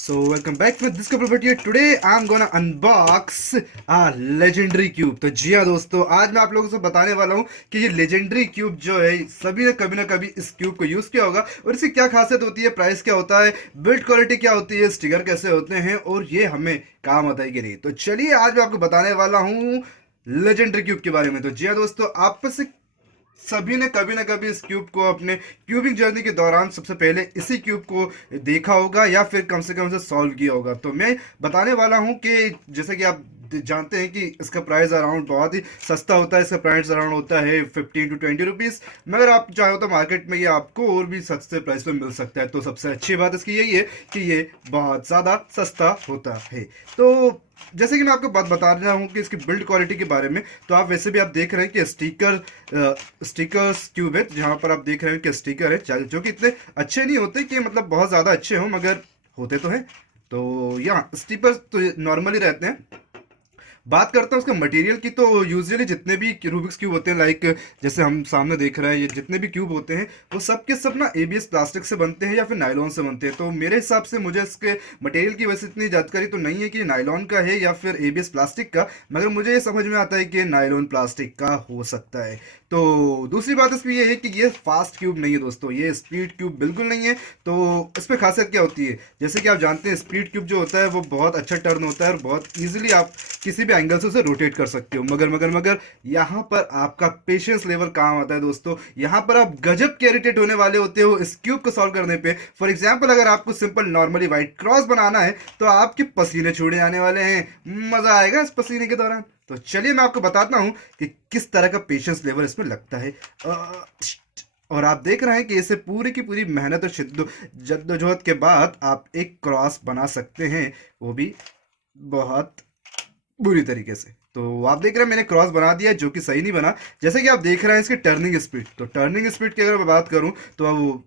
So welcome back with this couple of video. Today I'm gonna unbox a legendary cube. तो जी हाँ दोस्तों, आज मैं आप लोगों से बताने वाला हूँ कि ये legendary cube जो है सभी ने कभी ना कभी इस क्यूब को यूज किया होगा और इसकी क्या खासियत होती है, प्राइस क्या होता है, बिल्ड क्वालिटी क्या होती है, स्टिकर कैसे होते हैं और ये हमें काम आता है कि नहीं। तो चलिए आज मैं आपको बताने वाला हूँ लेजेंडरी क्यूब के बारे में। तो जी हाँ दोस्तों, आप में से सभी ने कभी ना कभी इस क्यूब को अपने क्यूबिंग जर्नी के दौरान सबसे पहले इसी क्यूब को देखा होगा या फिर कम से कम इसे सॉल्व किया होगा। तो मैं बताने वाला हूं कि जैसे कि आप जानते हैं कि इसका प्राइस अराउंड बहुत ही सस्ता होता है। इसका प्राइस अराउंड होता है 15 to 20 रुपीज़, मगर आप चाहो तो मार्केट में ये आपको और भी सस्ते प्राइस पे मिल सकता है। तो सबसे अच्छी बात इसकी यही है कि ये बहुत ज़्यादा सस्ता होता है। तो जैसे कि मैं आपको बात बता रहा हूँ कि इसकी बिल्ड क्वालिटी के बारे में, तो आप वैसे भी आप देख रहे हैं कि स्टिकर्स क्यूब है, जहाँ पर आप देख रहे हैं कि स्टिकर है जो कि इतने अच्छे नहीं होते कि मतलब बहुत ज़्यादा अच्छे हों, मगर होते तो हैं। तो यहाँ स्टिकर तो नॉर्मली रहते हैं। बात करता हूँ उसका मटेरियल की, तो यूजुअली जितने भी रूबिक्स क्यूब होते हैं, लाइक जैसे हम सामने देख रहे हैं, ये जितने भी क्यूब होते हैं वो सब के सब ना एबीएस प्लास्टिक से बनते हैं या फिर नायलॉन से बनते हैं। तो मेरे हिसाब से मुझे इसके मटेरियल की वैसे इतनी जानकारी तो नहीं है कि नायलॉन का है या फिर एबीएस प्लास्टिक का, मगर मुझे ये समझ में आता है कि नायलॉन प्लास्टिक का हो सकता है। तो दूसरी बात इसमें ये है कि ये फास्ट क्यूब नहीं है दोस्तों, ये स्पीड क्यूब बिल्कुल नहीं है। तो इसमें खासियत क्या होती है, जैसे कि आप जानते हैं स्पीड क्यूब जो होता है वो बहुत अच्छा टर्न होता है और बहुत इजीली आप किसी भी एंगल से उसे रोटेट कर सकते हो। मगर मगर मगर यहाँ पर आपका पेशेंस लेवल काम आता है दोस्तों। यहाँ पर आप गजब के इरिटेट होने वाले होते हो इस क्यूब को सॉल्व करने पे। फॉर एग्जाम्पल, अगर आपको सिंपल नॉर्मली व्हाइट क्रॉस बनाना है तो आपके पसीने छूटे आने वाले हैं। मजा आएगा इस पसीने के दौरान। तो चलिए मैं आपको बताता हूँ कि किस तरह का पेशेंस लेवल इसमें लगता है। और आप देख रहे हैं कि इसे पूरी की पूरी मेहनत और जद्दोजहद के बाद आप एक क्रॉस बना सकते हैं, वो भी बहुत बुरी तरीके से। तो आप देख रहे हैं मैंने क्रॉस बना दिया जो कि सही नहीं बना। जैसे कि आप देख रहे हैं इसकी टर्निंग स्पीड, तो टर्निंग स्पीड की अगर मैं बात करूं तो अब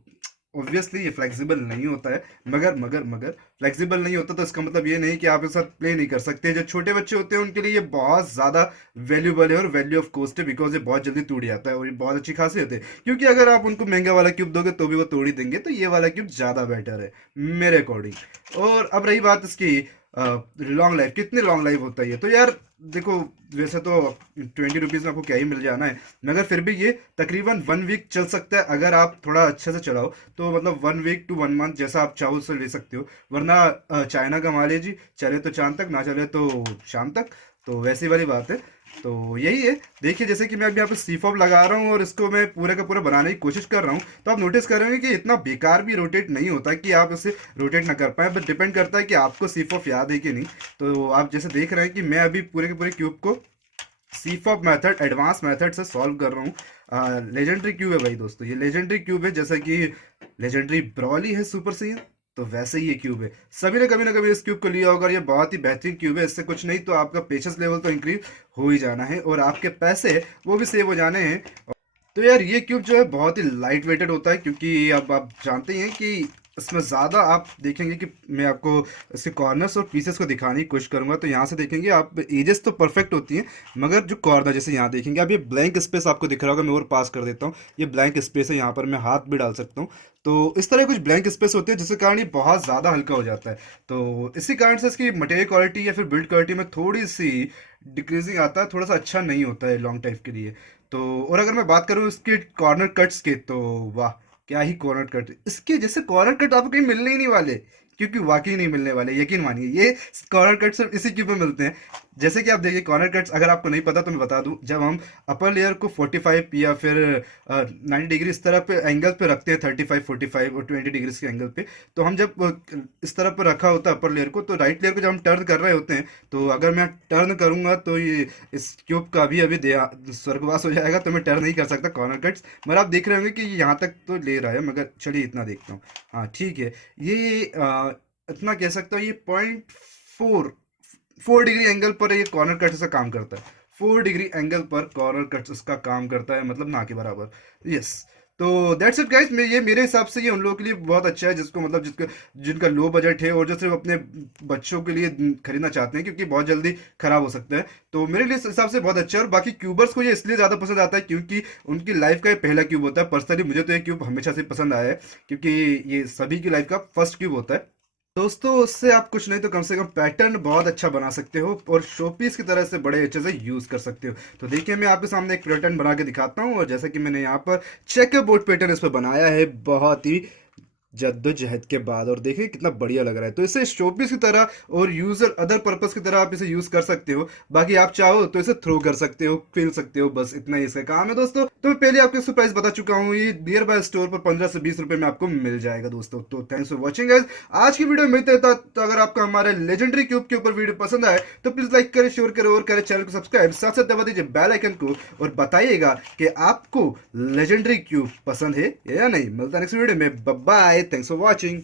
ऑब्वियसली ये फ्लेक्सिबल नहीं होता है। मगर मगर मगर फ्लेक्सिबल नहीं होता तो इसका मतलब ये नहीं कि आप इसके साथ प्ले नहीं कर सकते। जो छोटे बच्चे होते हैं उनके लिए ये बहुत ज़्यादा वैल्यूबल है और वैल्यू ऑफ कॉस्ट है, बिकॉज ये बहुत जल्दी टूट जाता है और ये बहुत अच्छी खासियत है। क्योंकि अगर आप उनको महंगा वाला क्यूब दोगे तो भी वो तोड़ ही देंगे, तो ये वाला क्यूब ज़्यादा बेटर है मेरे अकॉर्डिंग। और अब रही बात इसकी लॉन्ग लाइफ, कितनी लॉन्ग लाइफ होता है ये, तो यार देखो, वैसे तो 20 रुपीज़ में आपको क्या ही मिल जाना है, मगर फिर भी ये तकरीबन 1 वीक चल सकता है अगर आप थोड़ा अच्छे से चलाओ। तो मतलब 1 वीक to 1 मंथ जैसा आप चाहो उससे ले सकते हो। वरना चाइना का मान लीजिए, चले तो चांद तक, ना चले तो शाम तक। तो वैसी वाली बात है। तो यही है। देखिए जैसे कि मैं अभी यहाँ पे सी फॉब लगा रहा हूँ और इसको मैं पूरा का पूरा बनाने की कोशिश कर रहा हूँ, तो आप नोटिस कर रहे होंगे कि इतना बेकार भी रोटेट नहीं होता कि आप इसे रोटेट ना कर पाए, बट डिपेंड करता है कि आपको सी फॉब याद है कि नहीं। तो आप जैसे देख रहे हैं कि मैं अभी पूरे के पूरे क्यूब को सी फॉब मेथड, एडवांस मेथड से सॉल्व कर रहा हूँ। लेजेंडरी क्यूब है भाई दोस्तों, ये लेजेंडरी क्यूब है। जैसा कि लेजेंडरी ब्रॉली है सुपर सैयन, तो वैसे ही ये क्यूब है। सभी ने कभी ना कभी इस क्यूब को लिया होगा और ये बहुत ही बेहतरीन क्यूब है। इससे कुछ नहीं तो आपका पेशेंस लेवल तो इंक्रीज हो ही जाना है और आपके पैसे वो भी सेव हो जाने हैं। तो यार ये क्यूब जो है बहुत ही लाइट वेटेड होता है, क्योंकि अब आप जानते ही हैं कि इसमें ज़्यादा आप देखेंगे कि मैं आपको इसके कॉर्नर्स और पीसेस को दिखाने की कोशिश करूंगा। तो यहाँ से देखेंगे आप, एजेस तो परफेक्ट होती हैं, मगर जो कॉर्नर जैसे यहाँ देखेंगे आप, ये ब्लैंक स्पेस आपको दिख रहा होगा, मैं और पास कर देता हूँ। ये ब्लैंक स्पेस है, यहाँ पर मैं हाथ भी डाल सकता हूँ। तो इस तरह कुछ ब्लैंक स्पेस होते हैं जिसके कारण ये बहुत ज़्यादा हल्का हो जाता है। तो इसी कारण से इसकी मटेरियल क्वालिटी या फिर बिल्ड क्वालिटी में थोड़ी सी डिक्रीजिंग आता है, थोड़ा सा अच्छा नहीं होता है लॉन्ग टाइम के लिए। तो और अगर मैं बात करूँ इसके कॉर्नर कट्स के, तो वाह क्या ही कॉर्नर कट, इसके जैसे कॉर्नर कट आपको कहीं मिलने ही नहीं वाले, क्योंकि वाकई नहीं मिलने वाले, यकीन मानिए। ये कॉर्नर कट सिर्फ इसी क्यूब में मिलते हैं। जैसे कि आप देखिए कॉर्नर कट्स, अगर आपको नहीं पता तो मैं बता दूं, जब हम अपर लेयर को 45 या फिर 90 डिग्री इस तरह पे एंगल पे रखते हैं, 35, 45 और 20 डिग्री के एंगल पे, तो हम जब इस तरह पर रखा होता है अपर लेयर को, तो राइट लेयर को जब हम टर्न कर रहे होते हैं, तो अगर मैं टर्न करूंगा तो ये इस क्यूब का भी अभी स्वर्गवास हो जाएगा, तो मैं टर्न नहीं कर सकता कॉर्नर कट्स। मगर आप देख रहे होंगे कि ये यहाँ तक तो ले रहा है, मगर चलिए इतना देखता हूँ। हाँ ठीक है, ये इतना कह सकता हूँ, ये 0.4 डिग्री एंगल पर ये कॉर्नर कट से काम करता है। 4 डिग्री एंगल पर कॉर्नर कट इसका काम करता है, मतलब ना के बराबर। यस। तो दैट्स इट गाइस, मैं ये मेरे हिसाब से ये उन लोगों के लिए बहुत अच्छा है जिसको मतलब जिनका लो बजट है और जो सिर्फ अपने बच्चों के लिए खरीदना चाहते हैं, क्योंकि बहुत जल्दी खराब हो सकता है। तो मेरे लिए इस हिसाब से बहुत अच्छा है। और बाकी क्यूबर्स को ये इसलिए ज़्यादा पसंद आता है क्योंकि उनकी लाइफ का ये पहला क्यूब होता है। पर्सनली मुझे तो ये क्यूब हमेशा से पसंद आया है, क्योंकि ये सभी की लाइफ का फर्स्ट क्यूब होता है। दोस्तों उससे आप कुछ नहीं तो कम से कम पैटर्न बहुत अच्छा बना सकते हो और शोपीस की तरह से बड़े अच्छे से यूज कर सकते हो। तो देखिए मैं आपके सामने एक पैटर्न बना के दिखाता हूँ, और जैसा कि मैंने यहाँ पर चेकर बोर्ड पैटर्न इस पर बनाया है बहुत ही जद्दोजहद के बाद, और देखिए कितना बढ़िया लग रहा है। तो इसे शोपीस की तरह और यूजर अदर पर्पस की तरह आप इसे यूज कर सकते हो। बाकी आप चाहो तो इसे थ्रो कर सकते हो, खेल सकते हो, बस इतना ही इसका काम है दोस्तों। तो मैं पहले आपको इसका प्राइस बता चुका हूँ, ये नियर बाय स्टोर पर 15 से 20 रुपए में आपको मिल जाएगा दोस्तों। तो थैंक्स फॉर वॉचिंग गाइस, आज की वीडियो में मिलते था। तो अगर आपको हमारे लेजेंडरी क्यूब के ऊपर वीडियो पसंद आए तो प्लीज लाइक करें, शेयर करें और करें चैनल को सब्सक्राइब, साथ साथ दबा दीजिए बेल आइकन को, और बताइएगा कि आपको लेजेंडरी क्यूब पसंद है या नहीं। मिलता है नेक्स्ट वीडियो में। Bye bye, thanks for watching.